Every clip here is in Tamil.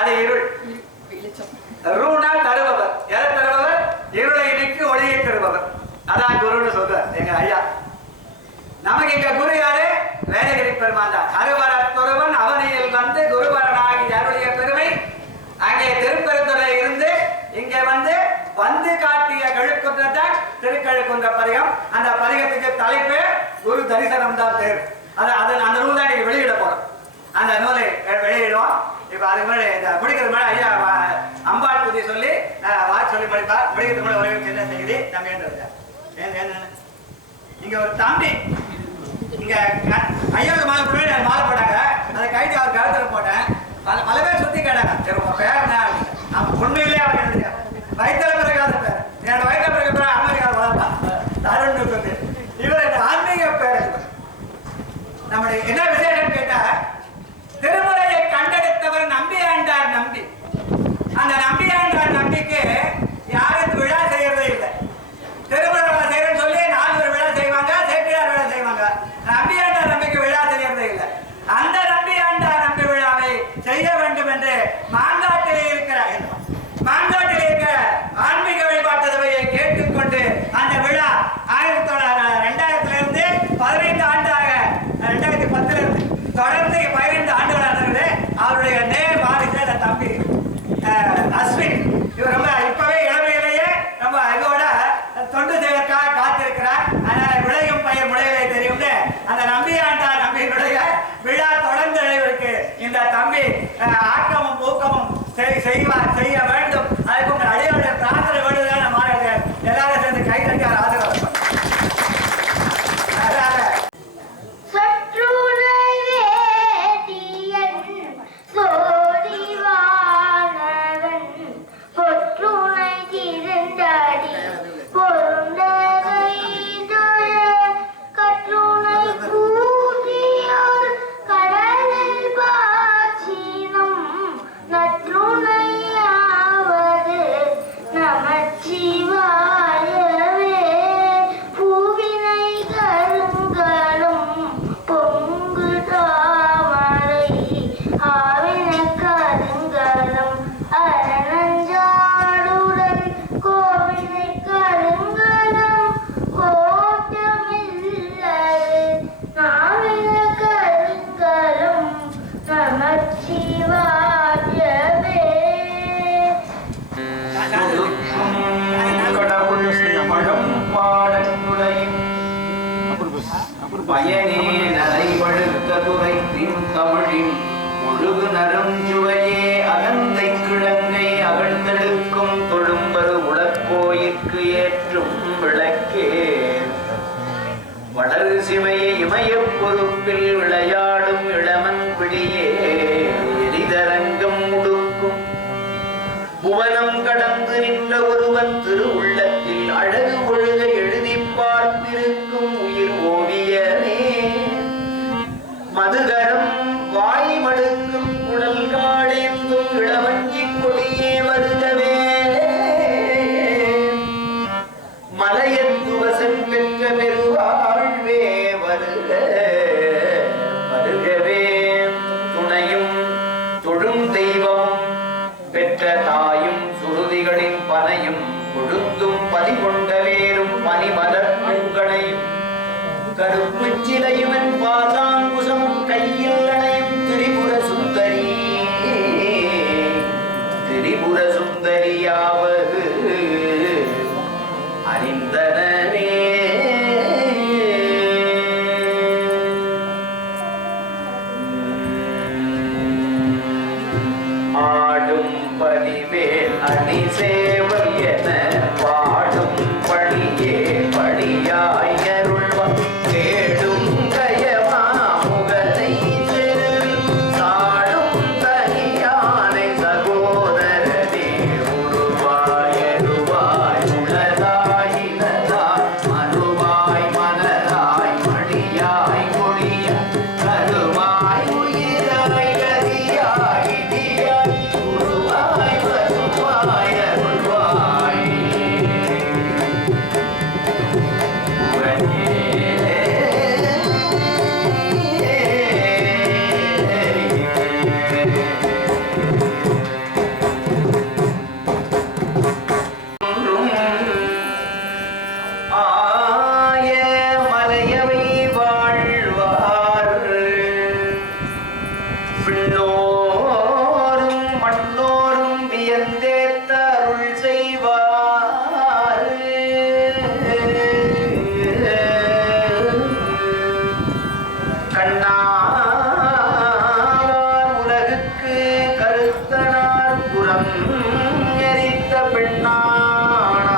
அது இருள். ரூனா தருபவர். எதை தருபவர்? இருளை நீக்கி ஒளியை தருபவர். அதான் குருன்னு சொல்றார் எங்க ஐயா. நமக்கு இங்க குரு யாரு? வேதகிரி பெருமான் தான். அருவரத்தொருவன் அவனியில் வந்து குருவரனாகி அருளிய பெருமை அங்கே திருப்பெருந்துறை இருந்து இங்கே வந்து காட்டிய கழுக்குன்றதான் திருக்கழுக்குன்ற பதிகம். அந்த பதிகத்துக்கு தலைப்பு குரு தரிசனம் தான் பேர். அந்த நூல் தான் நீங்க வெளியிட போறோம். அந்த நூலை வெளியிடுவோம். இப்ப அது மாதிரி முடிக்கிறது மேல ஐயா அம்பாள் புதி சொல்லி சொல்லி படிப்பார். முடிக்கிறது மேல ஒரே சின்ன செய்தி நம்ம என்ன இங்க ஒரு தம்பி இங்க ஐயாவுக்கு மாலை போட்டு மாலை போட்டாங்க. அதை கைட்டு அவர் கழுத்துல போட்டேன். பல பேர் சுத்தி கேட்டாங்க, சரி உங்க பேர் என்ன? நம்ம உண்மையிலே அவர் எழுதியா வயிற்றுல பிறகாத பேர். என்னோட வயிற்றுல பிறகு பேர் அமெரிக்காவில் வளர்த்தான் தருண் சொல்லி. இவர் ஆன்மீக பேர். நம்முடைய என்ன விசேஷம் கேட்டா, திருமுறையை கண்டெடுத்தவர் நம்பியாண்டார் நம்பி. அந்த நம்பியாண்டார் நம்பிக்கு யாரும் விழா செய்யறதே இல்லை. திருமுறை செய்யறேன்னு சொல்லி 4 விழா செய்வாங்க, சேக்கிழார் விழா செய்வாங்க. நம்பியாண்டார் நம்பிக்கு விழா செய்யறதே இல்லை. அந்த நம்பியாண்டார் நம்பி விழாவை செய்ய வேண்டும் என்று மாங்காட்டிலே இருக்கிற ஆன்மீக வழிபாட்டு சபையை கேட்டுக்கொண்டு அந்த விழா 2000 15 ஆண்டாக 2010 இருந்து தொடர்ந்து 15 ஆண்டுகளாக நடந்தது. அவருடைய நேர் வாரிசு அந்த தம்பி அஸ்வின். இவர் ரொம்ப இப்பவே இளமையிலேயே ரொம்ப இதோட தொண்டு செய்வதற்காக காத்திருக்கிறார். அதனால விளையும் பயிர் முளைகளை தெரியும். அந்த நம்பியாண்டார் நம்பியினுடைய விழா தொடர்ந்து இருக்கு. இந்த தம்பி ஆக்கமும் ஊக்கமும் செய்ய வேண்டும். அதுக்கு உங்கள் அடியோட பிரார்த்தனை வேண்டுதான் மாணவர்கள் எல்லாரும் சேர்ந்து கை தட்டி ஆதரவு. பயனே நரைவழுத்த துரைத்தின் தமிழின் முழுகு நறுஞ்சுவையே அகந்தை கிழங்கை அகழ்ந்தெடுக்கும் தொழும்பரு உடற்கோயிற்கு ஏற்றும் விளக்கே வளரு சிமையை இமயப் பொறுப்பில் விளையாடும் இளமன் பிடியே எரிதரங்கம் முடுக்கும் புவனம் கடந்து நின்ற ஒருவன் திரு உள்ளத்தில் அழகு ஒழுக எழுதி பார்த்திருக்கும் உயிர் ஓவியமே மதுகரம் வாய் மடுக்கும் குடல் காடேந்தும் இளவஞ்சி கொடியே வருகவே மலையத்துவசன் பெற்ற பெருவாழ்வே வருக வருகவே துணையும் தொழும் தெய்வம் பெற்ற தாயும் சுருதிகளின் பனையும் கொழுந்தும் பதிகொண்ட வேரும் பனிமலர் அங்கனையும் கருப்பு சிலையுமன் பாசாங்குசமும் கையில் அணையும் திரிபுர சுந்தரியாவது அறிந்தனே ஆடும் பதிவேல் அணி சேவல் என பாடும் பணியே படியாய் அருள்வான் தேடும் கயமா முகலை செருவில் சாடும் தனியானை சகோதரனே உருவாய் அருவாய் உளதாயினதாய் மறுவாய் மலராய் மணியாய் மொழிய கருவாய் உயிராய் கதியாய் இடியாய் உருவாய் வருவாய் அருள்வாய் மனம் எரித்த பெண்ணானாம்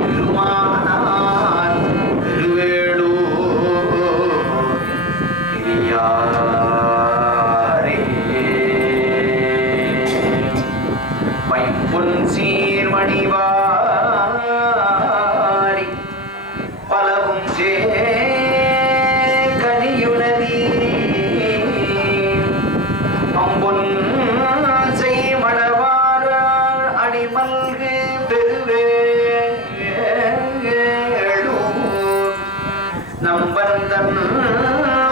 திருமானார் திருவேளூர் பெரியாரே. பைம்பொன் சீர்மணிவாரி பலவும் கனியுனதி அம்பொன் செய்மடவார அடிமல்கு பெருவேளூர் நம்பந்தன்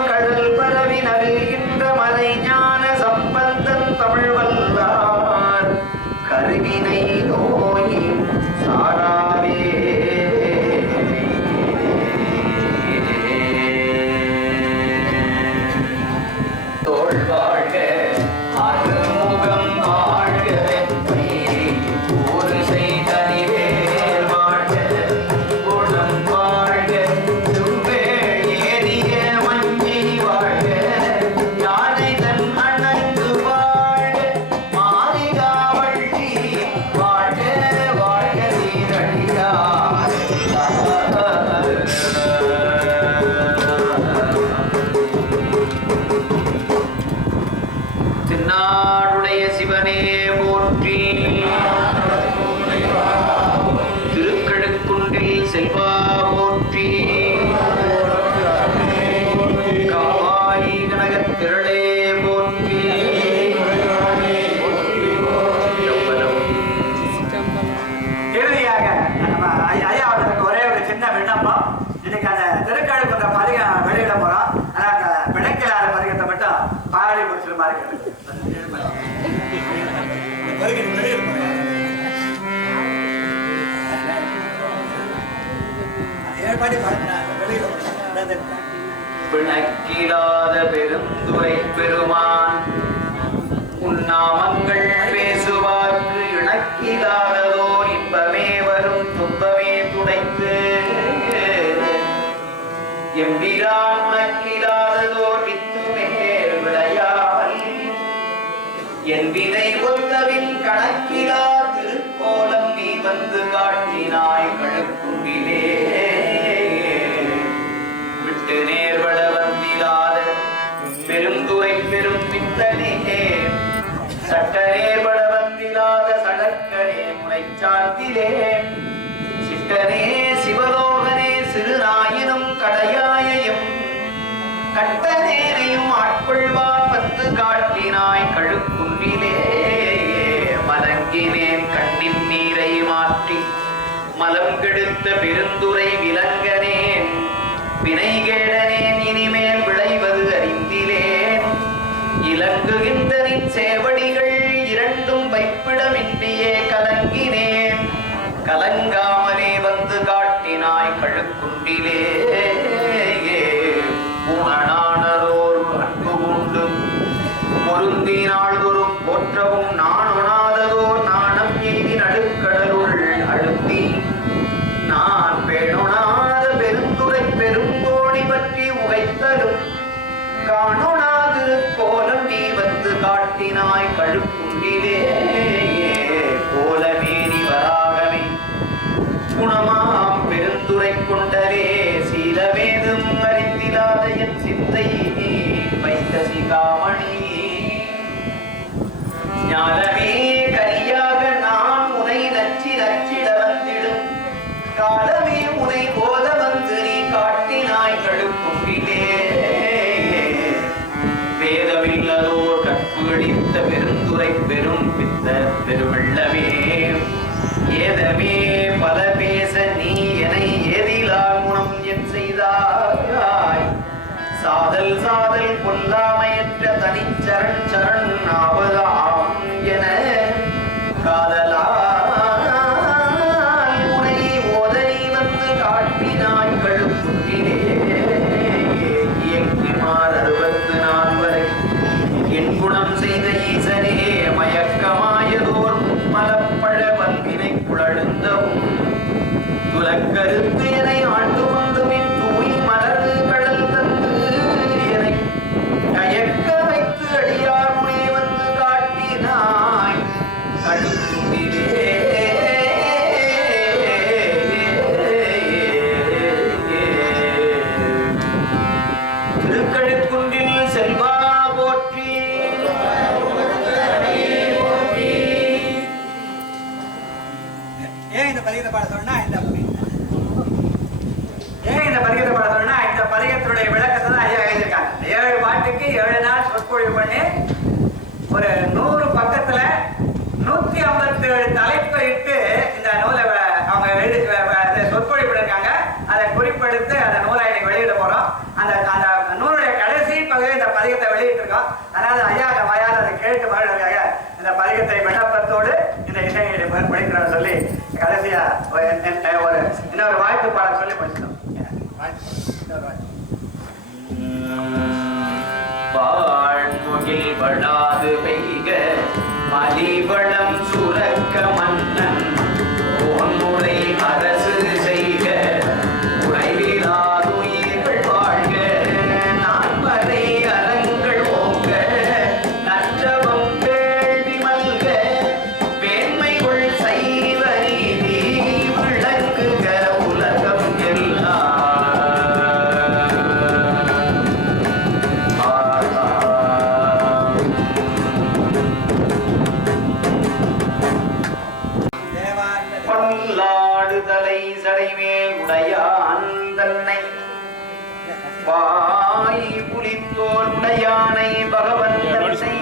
கடல் பரவி நல்கின்ற மலை ஞான சம்பந்தன் தமிழ் வல்லார் கருவினை நோய் சாராவே. தோள் வாழ்க அருமுகம் வாழ்க ஒரு செய்தறிவேல் வாழ்க குணம் வாழ்க தும்பேள் ஏறிய மஞ்சி வாழ்க யானை தன் அணங்கு வாழ்க மாரிகாவள்ளி வாழ்க வாழ்க நீரடியார் திருநாடுடைய சிவனே போற்றி. திருக்கழுக்குன்றில் செல்வா போற்றி. காவாய் கனகத் திரளே போற்றி. இறுதியாக நம்ம ஐயாவுக்கு ஒரே ஒரு சின்ன விண்ணப்பம். இன்னைக்கு அந்த திருக்கழுக்குன்ற பதிகம் வெளியிட போறோம். ஆனா அந்த பிணைக்கலாத பதிகத்தை மட்டும் பாடி முடிச்சிட மாதிரி ஏற்பாடு பிணக்கிலாத பெருந்துரை பெருமான் உன்னாமங்கள் பேசுவார்க்கு இணக்கிலாததோ இன்பமே வரும் துன்பமே துடைத்து எம்பிரான் உனக்கிலாததோ வித்துமேல் விளையால் என் வினை ஒத்தவின் கணக்கிலா திருக்கோலம் நீ வந்து காட்டினாய் கழுக்குண்டிலே விட்டு நேர்வள வந்திலாத பெருந்துரை பெரும் பித்தனே சட்ட நேர்வள வந்திலாத சடக்கனே முனைச்சாத்திலே சிட்டனே சிவலோகனே சிறுநாயினும் கடையாயம் கட்டநேரையும் ஆட்கொள்வான் வந்து காட்டினாய் கழுக்குன்றிலே மலங்கினேன் கண்ணின் நீரை மாற்றி மலம் கெடுத்த பெருந்துரை விலங்கனேன் வினைகேடனேன் இனிமேல் விளைவது அறிந்திலேன் இலங்குகின்றனின் சேவடிகள் இரண்டும் வைப்பிடமின்றியே கலங்கினேன் கலங்காமலே வந்து காட்டினாய் கழுக்குன்றிலே உணனானரோர் அன்பு உண்டு பொருந்தினாள்தொரும் போற்றவும் நான் உணாததோர் நாணம் எய்தி நடுக்கடலுள் அழுத்தி நான் பேணுணாத பெருந்துரை பெருங்கோடி பற்றி உகைத்தலும் காணுணாது கோலம் நீ வந்து காட்டினாய் கழுக்குண்டிலே கோலமேறி வராகவே குணமாம் பெருந்துரை கொண்டரே சீலவேதும் அறிந்திலாத என் சிந்தை வைத்த சிகாமணி ஞானமே கரியாக நான் உனை நச்சி நச்சிட வந்திடும் காலமே உனை போத வந்து நீ காட்டினாய் கழுக்குண்டிலே வேதமில்லதோர் கற்பு அளித்த பெருந்துரை பெரும் பித்த பெருவெள்ளமே ஏதமே பல பேச நீ எனை ஏதிலா குணம் என் செய்தாய் சாதல் சாதல் கொல்லாமையற்ற தனிச்சரண் சரண் ஆவதாம் என 157 தலைப்பை இட்டு இந்த நூலை அவங்க சொற்பொழிவு இருக்காங்க. அதை குறிப்பெடுத்து அந்த நூலை இன்னைக்கு வெளியிட போறோம். அந்த அந்த நூலுடைய கடைசி பகுதியில் இந்த பதிகத்தை வெளியிட்டு இருக்கோம். அதனால ஐயா வாயால் அதை கேட்டு மகிழ்ச்சியாக இந்த பதிகத்தை விண்ணப்பத்தோடு இந்த இசையை படிக்கிறோம் சொல்லி கடைசியா இன்னொரு வாழ்த்து பாடம் சொல்லி படிச்சிட்டோம். வாழ்முகில் வளாது பெய்க மலிவளம் சுரக்க மன்னன் பொன்முறை அரசு செய்க உறைவிலாதுயிர்கள் வாழ்க நான்மறை அறங்கள் ஓங்க நற்றவம் கேள்வி மல்க வேண்மைக்குள் சைவ நீதி விளங்குக உலகம் எல்லாம். பல்லாடுதலை சடைமேல் உடையான் தன்னை வாய் புலித்தோல் உடையானை பகவன் தன்னை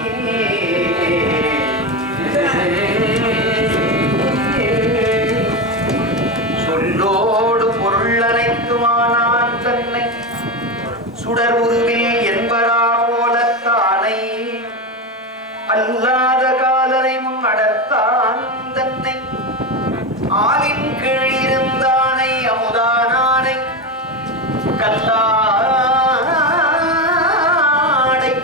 சொல்லோடு பொருள் அனைத்துமானான் தன்னை சுடர் உருவில் என்பரா போலத்தானை அல்லாத காலனை முன் அடர்த்தான் தன்னை ஆலின் கீழ் இருந்தானை அமுதானானை கல்லாடை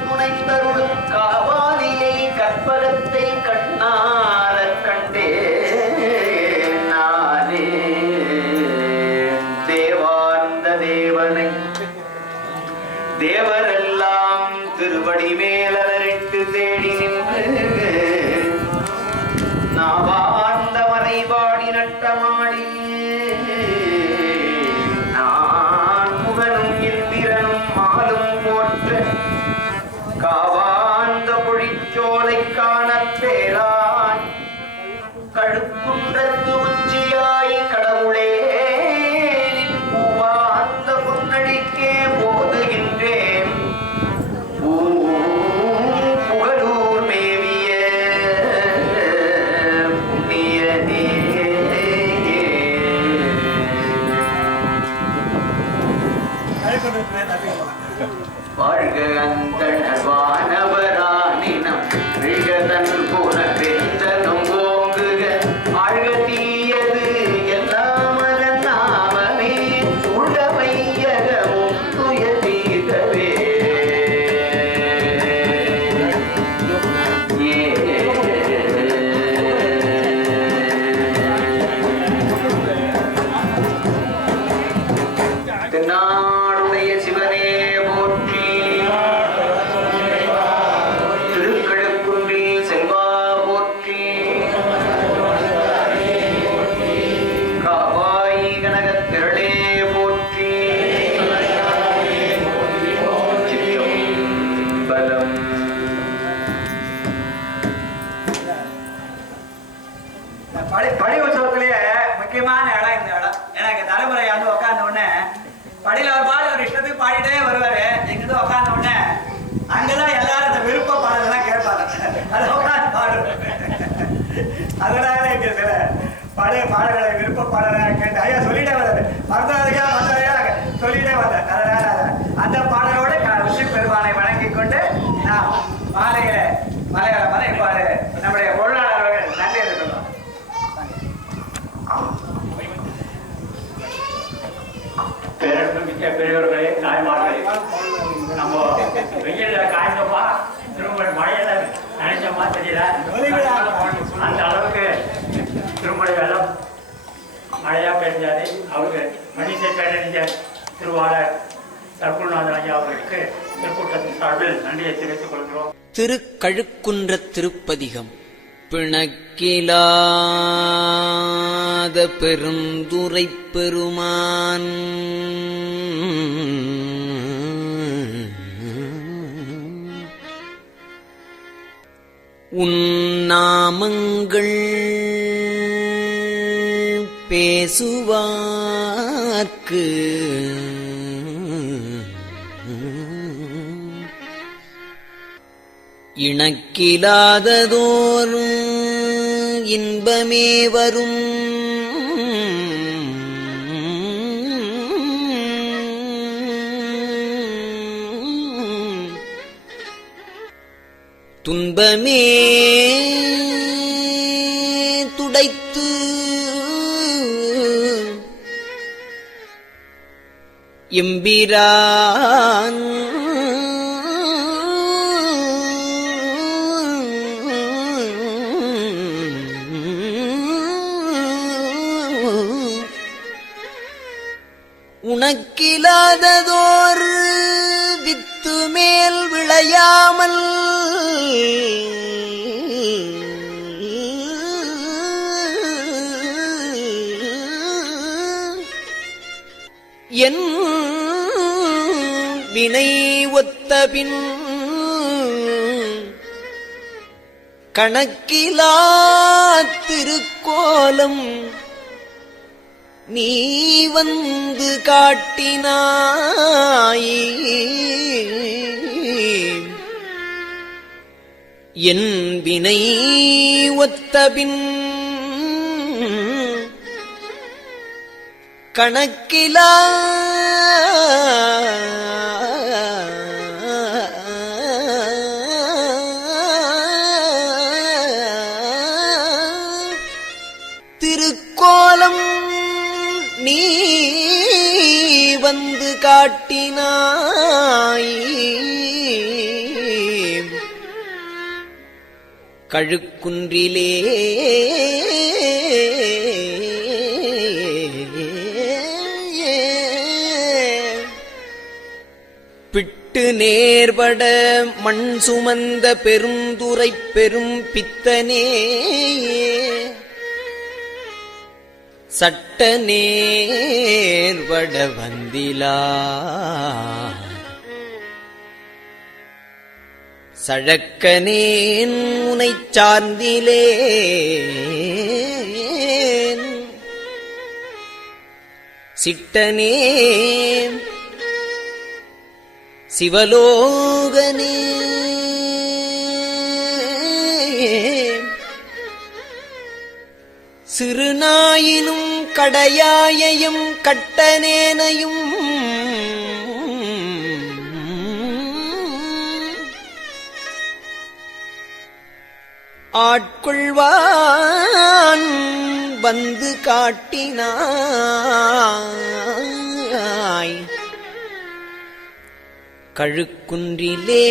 புனைந்தருளும் காவாலியை கற்பகத்தை கண்ணார கண்டே நானே தேவார்ந்த தேவனை தேவரெல்லாம் திருவடி மேலரிட்டு தேடி நின்று நாவார்ந்த மறைபாடி நட்டமாடி நான் முகனும் இந்திரனும் மாலும் போற்ற காவாந்த பொழிச்சோலை காண பேரான் கழுக்குண்டத்து உச்சியாய் கடவுளே பூவாந்த பொன்னடிக்கே போதுகின்றேன் புகழூர் மேவிய புண்ணியனே. வாழ்க அந்தணர் வானவரானினம் விழ்கதன் புன பெருந்தனும் ஓங்குக ஆழ்க தீயது எல்லாம் நாமமே உழவையகமும் துய தீர்கவே. நாடுடைய சிவனே போற்றி திருக்கழுக்குன்றில் செல்வா போற்றி காவாய் கனகத் திரளே போற்றி சிற்றம்பலம். படி உற்சவத்திலேயே முக்கியமான இடம் இந்த இடம். எனக்கு தலைமுறை வந்து உட்கார்ந்த உடனே படியில ஒரு பாடு ஒரு இஷ்டத்துக்கு பாடிட்டே வருவாரு. எங்கிட்ட உட்கார்ந்த உடனே அங்கதான் எல்லாரும் இந்த விருப்ப பாடலாம் கேட்பாங்க. அது உட்காந்து பாடுவாரு. அதனால இங்க சில பழைய பாடல்களை விருப்ப பாடலை கேட்டு ஐயா சொல்லிட்டே வந்தாரு. மறந்தாதையா சொல்லிட்டே வந்தார். அதனால அந்த பாடலோட விஷ்ணு பெருமானை வணங்கிக் கொண்டு நாம் மாலையில மலையாள இப்ப நம்முடைய பொருளாளர் அவர்கள் நன்றி இருக்கணும். பேரன்புமிக்க பெரியவர்களே, தாய்மார்களே, நம்ம வெயில்ல காய்ந்தப்பா திரும்ப மழையில நினைச்சோமா தெரியல. அந்த அளவுக்கு திரும்ப வெள்ளம் மழையா பெய்ஞ்சாரு. அவருக்கு மனித பேரறிஞர் திருவாளர் சர்க்குருநாதன் ஐயா அவர்களுக்கு திருக்கூட்டத்தின் சார்பில் நன்றியை தெரிவித்துக் கொள்கிறோம். திருக்கழுக்குன்ற திருப்பதிகம். பிணக்கிலாத பெருந்துரைப் பெருமான் உன் நாமங்கள் பேசுவார்க்கு இணக்கிலாததோரும் இன்பமே வரும். துன்பமே துடைத்து எம்பிரான் உனக்கிலாததோர் வித்து மேல் விளையாமல் என் வினை ஒத்தபின் கணக்கிலா திருக்கோலம் நீ வந்து காட்டினாய். என் வினை ஒத்தபின் கணக்கிலா திருக்கோலம் நீ வந்து காட்டினாய். கழுக்குன்றிலே பிட்டு நேர்பட மண் சுமந்த பெருந்துரைப் பெரும் பித்தனே சட்ட நேர்பட வந்திலா சழக்கனேன் உனைச் சார்ந்திலேன் சிட்டனே சிவலோகனே சிறுநாயினும் கடையாயையும் கட்டனேனையும் ஆட்கொள்வான் வந்து காட்டினாய். கழுக்குன்றிலே